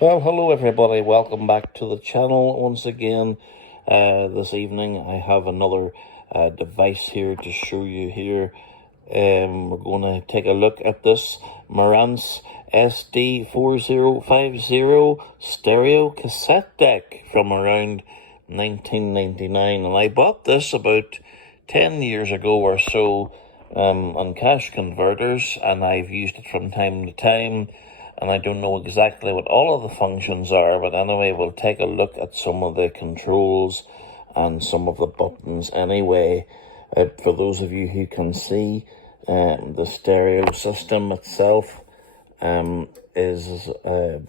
Well, hello everybody, welcome back to the channel once again. This evening I have another device here to show you here. We're going to take a look at this Marantz SD4050 stereo cassette deck from around 1999, and I bought this about 10 years ago or so on cash converters, and I've used it from time to time. And I don't know exactly what all of the functions are, but anyway, we'll take a look at some of the controls and some of the buttons anyway. For those of you who can see, the stereo system itself is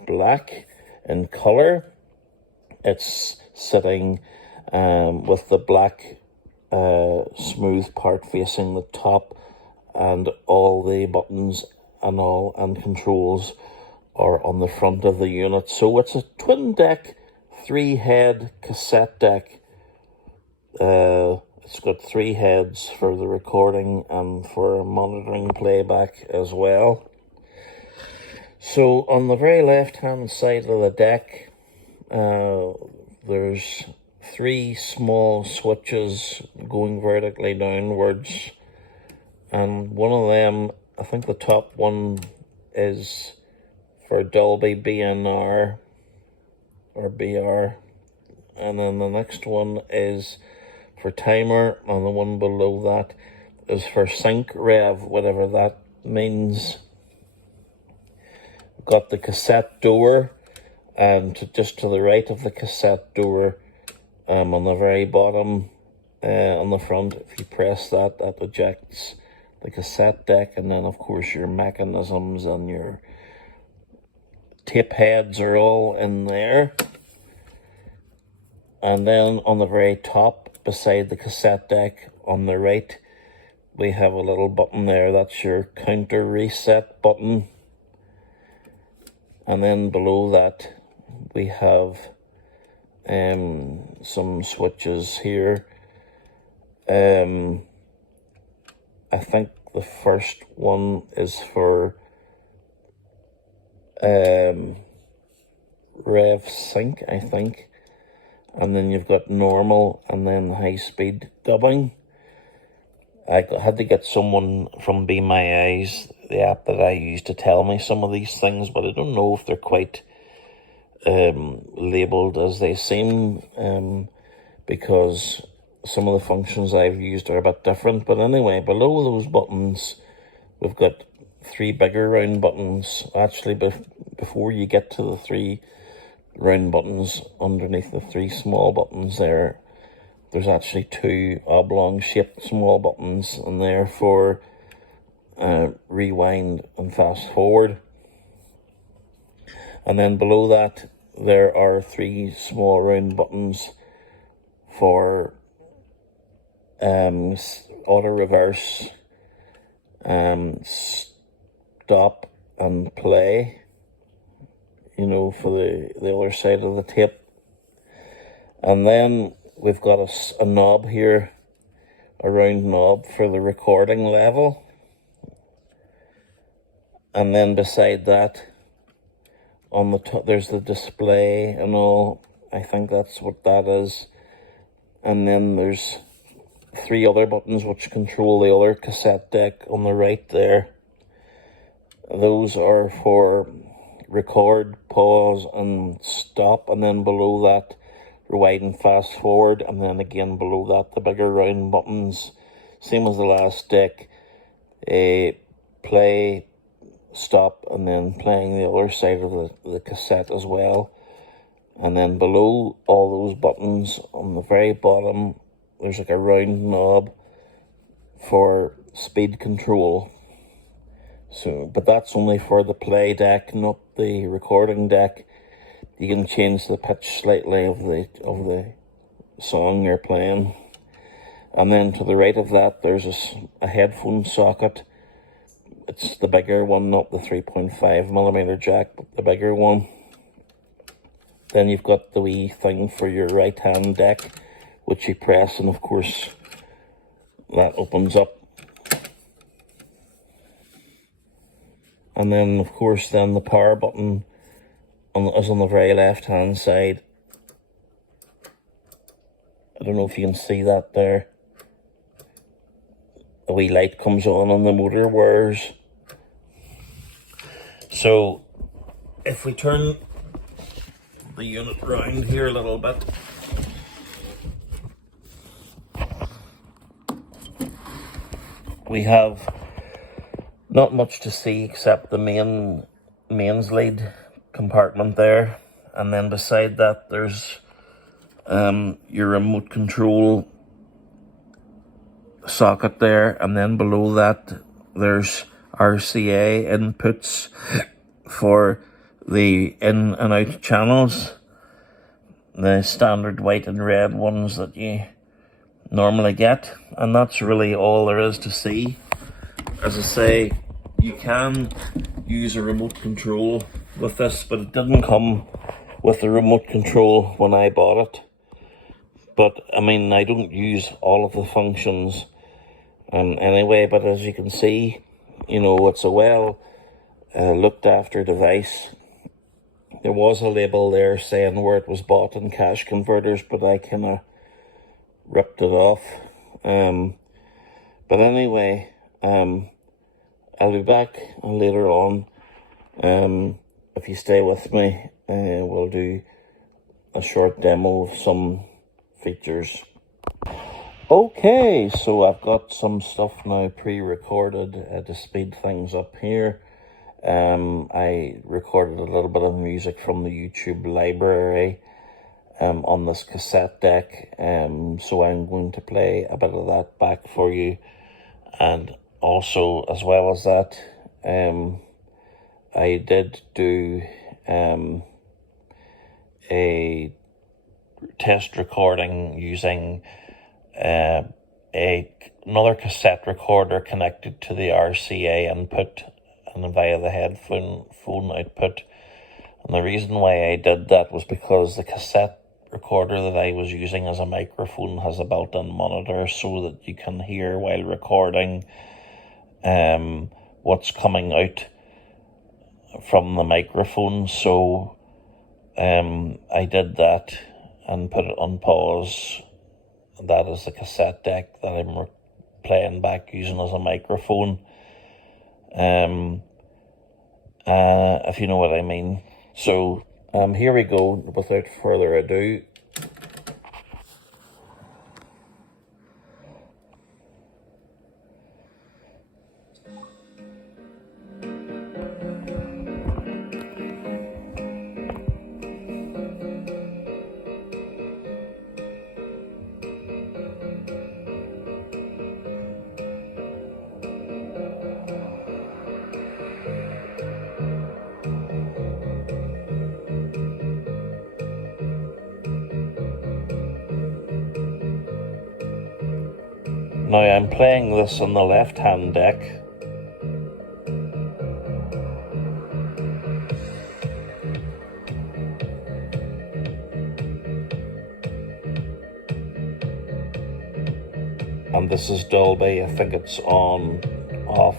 black in color. It's sitting with the black smooth part facing the top, and all the buttons and controls are on the front of the unit. So it's a twin deck, 3-head cassette deck. It's got 3 heads for the recording and for monitoring playback as well. So on the very left hand side of the deck, there's 3 small switches going vertically downwards, and one of them, I think the top one, is for Dolby BNR or BR, and then the next one is for timer, and the one below that is for sync rev, whatever that means. Got the cassette door, and just to the right of the cassette door, on the very bottom, on the front, if you press that, that ejects the cassette deck, and then of course your mechanisms and your tape heads are all in there. And then on the very top, beside the cassette deck on the right, we have a little button there. That's your counter reset button. And then below that, we have some switches here. I think the first one is for rev sync, I think, and then you've got normal and then high speed dubbing. I had to get someone from Be My Eyes, the app that I use, to tell me some of these things, but I don't know if they're quite labeled as they seem, because some of the functions I've used are a bit different. But anyway, below those buttons, we've got 3 bigger round buttons. Actually, before you get to the 3 round buttons, underneath the 3 small buttons there's actually 2 oblong shaped small buttons, and they're for rewind and fast forward. And then below that, there are 3 small round buttons for auto reverse, stop and play, you know, for the other side of the tape. And then we've got a knob here, a round knob for the recording level. And then beside that, on the top, there's the display and all. I think that's what that is. And then there's 3 other buttons which control the other cassette deck on the right there. Those are for record, pause, and stop. And then below that, rewind and fast forward. And then again below that, the bigger round buttons, same as the last deck, play, stop, and then playing the other side of the cassette as well. And then below all those buttons, on the very bottom, there's like a round knob for speed control. So, but that's only for the play deck, not the recording deck. You can change the pitch slightly of the song you're playing. And then to the right of that, there's a headphone socket. It's the bigger one, not the 3.5mm jack, but the bigger one. Then you've got the wee thing for your right hand deck, which you press, and of course that opens up. And then of course then the power button is on the very left hand side. I don't know if you can see that there. A wee light comes on and the motor whirs. So if we turn the unit round here a little bit, we have not much to see except the mains lead compartment there, and then beside that there's your remote control socket there, and then below that there's RCA inputs for the in and out channels, the standard white and red ones that you normally get, and that's really all there is to see. As I say, you can use a remote control with this, but it didn't come with the remote control when I bought it. But I mean, I don't use all of the functions anyway, but as you can see, you know, it's a well looked after device. There was a label there saying where it was bought in Cash Converters, but I kind of ripped it off. But anyway, I'll be back later on. If you stay with me, we'll do a short demo of some features. Okay, so I've got some stuff now pre-recorded to speed things up here. I recorded a little bit of music from the YouTube library on this cassette deck, so I'm going to play a bit of that back for you. And also, as well as that, I did do a test recording using another cassette recorder connected to the RCA input and via the headphone output. And the reason why I did that was because the cassette recorder that I was using as a microphone has a built-in monitor, so that you can hear while recording what's coming out from the microphone. So I did that and put it on pause. That is the cassette deck that I'm playing back using as a microphone, if you know what I mean. So here we go, without further ado. Now I'm playing this on the left-hand deck. And this is Dolby. I think it's on, off.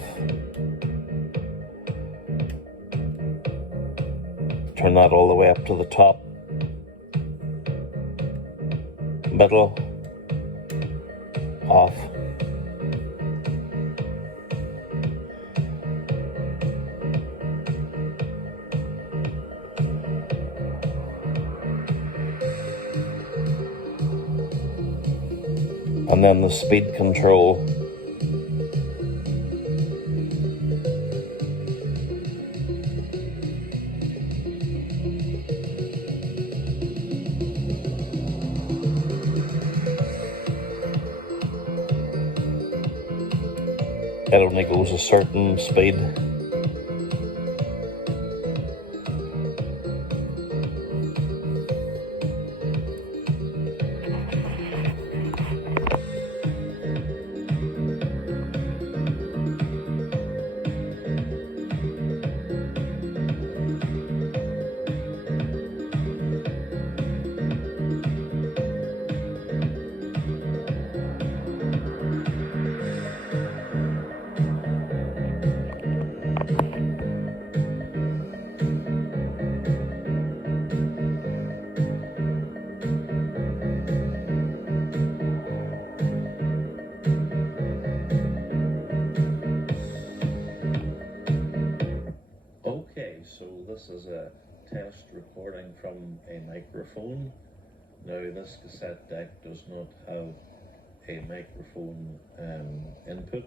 Turn that all the way up to the top. Middle, off. And then the speed control. It only goes a certain speed. test recording from a microphone. Now this cassette deck does not have a microphone input,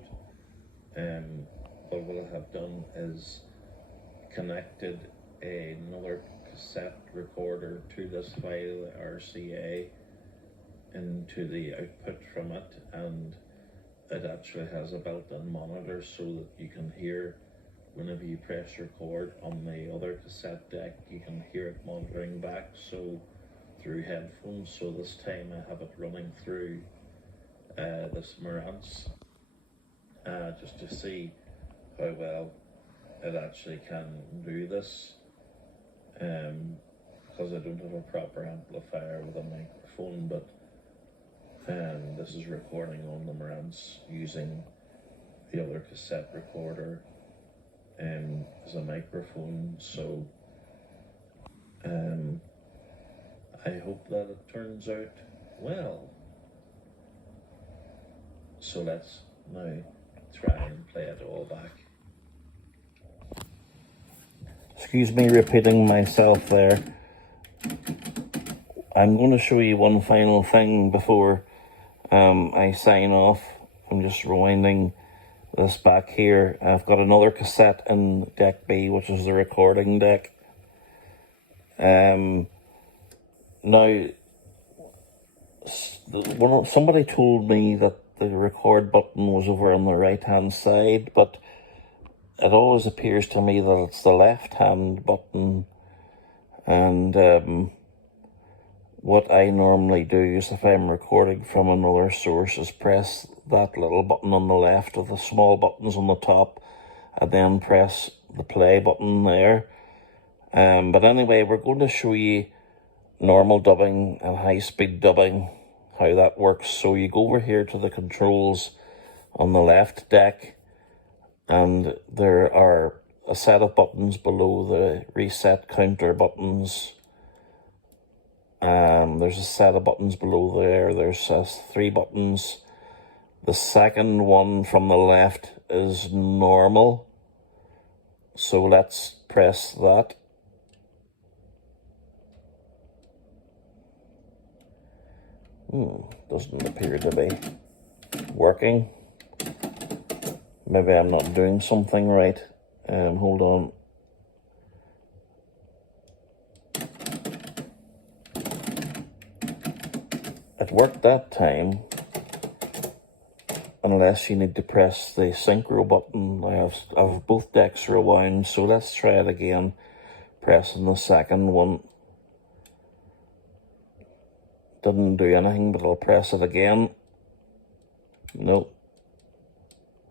but what I have done is connected another cassette recorder to this file RCA into the output from it, and it actually has a built-in monitor so that you can hear whenever you press record on the other cassette deck, you can hear it monitoring back so through headphones. So this time I have it running through this Marantz just to see how well it actually can do this, because I don't have a proper amplifier with a microphone, but this is recording on the Marantz using the other cassette recorder as a microphone. So I hope that it turns out well. So let's now try and play it all back. Excuse me repeating myself there. I'm going to show you one final thing before I sign off. I'm just rewinding this back here. I've got another cassette in deck B, which is the recording deck. Now, somebody told me that the record button was over on the right hand side, but it always appears to me that it's the left hand button. And what I normally do is, if I'm recording from another source, is press that little button on the left of the small buttons on the top, and then press the play button there. But anyway, we're going to show you normal dubbing and high-speed dubbing, how that works. So you go over here to the controls on the left deck, and there are a set of buttons below the reset counter buttons. There's a set of buttons below there. There's 3 buttons. The second one from the left is normal. So let's press that. Doesn't appear to be working. Maybe I'm not doing something right. Hold on. It worked that time, unless you need to press the synchro button. I have both decks rewound, so let's try it again, pressing the second one. Didn't do anything, but I'll press it again. Nope.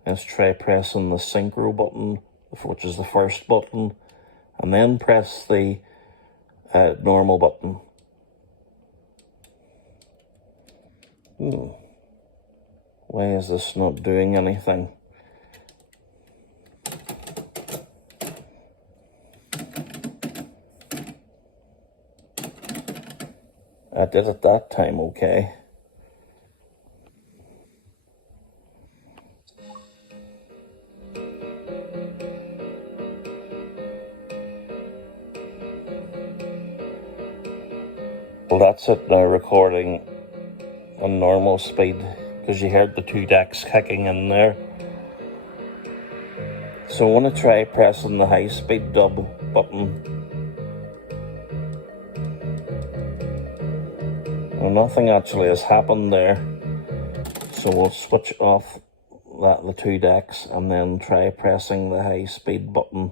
Let's try pressing the synchro button, which is the first button, and then press the normal button. Why is this not doing anything? I did it that time okay. Well, that's it now, recording on normal speed, because you heard the 2 decks kicking in there. So I want to try pressing the high speed dub button. Well, nothing actually has happened there. So we'll switch off the 2 decks and then try pressing the high speed button.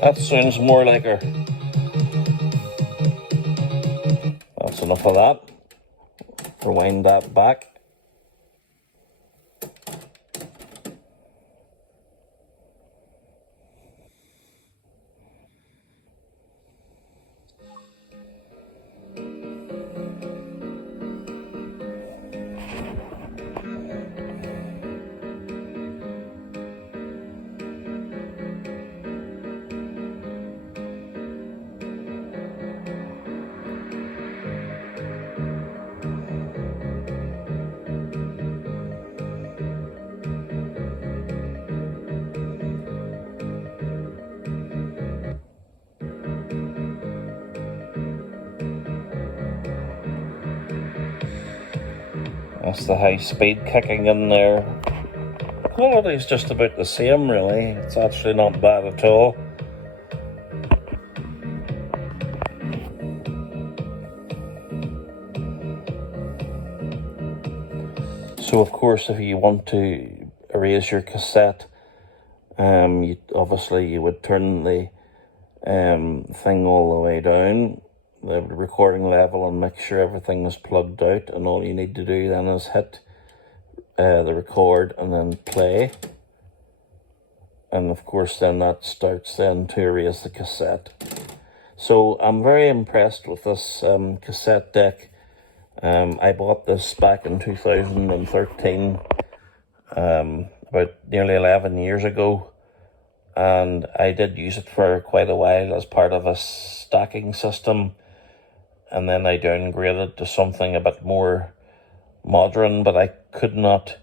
That sounds more like her. That's enough of that. Rewind that back. That's the high speed kicking in there. Quality is just about the same, really. It's actually not bad at all. So of course, if you want to erase your cassette, you would turn the thing all the way down, the recording level, and make sure everything is plugged out, and all you need to do then is hit the record and then play, and of course then that starts then to erase the cassette. So I'm very impressed with this cassette deck. I bought this back in 2013, about nearly 11 years ago, and I did use it for quite a while as part of a stacking system, and then I downgraded to something a bit more modern, but I could not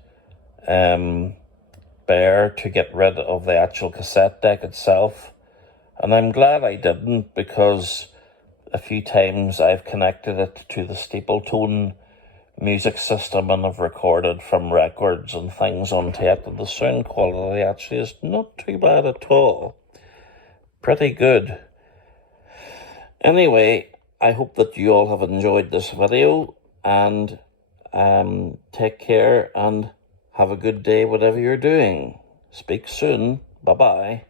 bear to get rid of the actual cassette deck itself, and I'm glad I didn't, because a few times I've connected it to the Stapletone music system and I've recorded from records and things on tape, and the sound quality actually is not too bad at all. Pretty good. Anyway, I hope that you all have enjoyed this video, and take care and have a good day whatever you're doing. Speak soon. Bye-bye.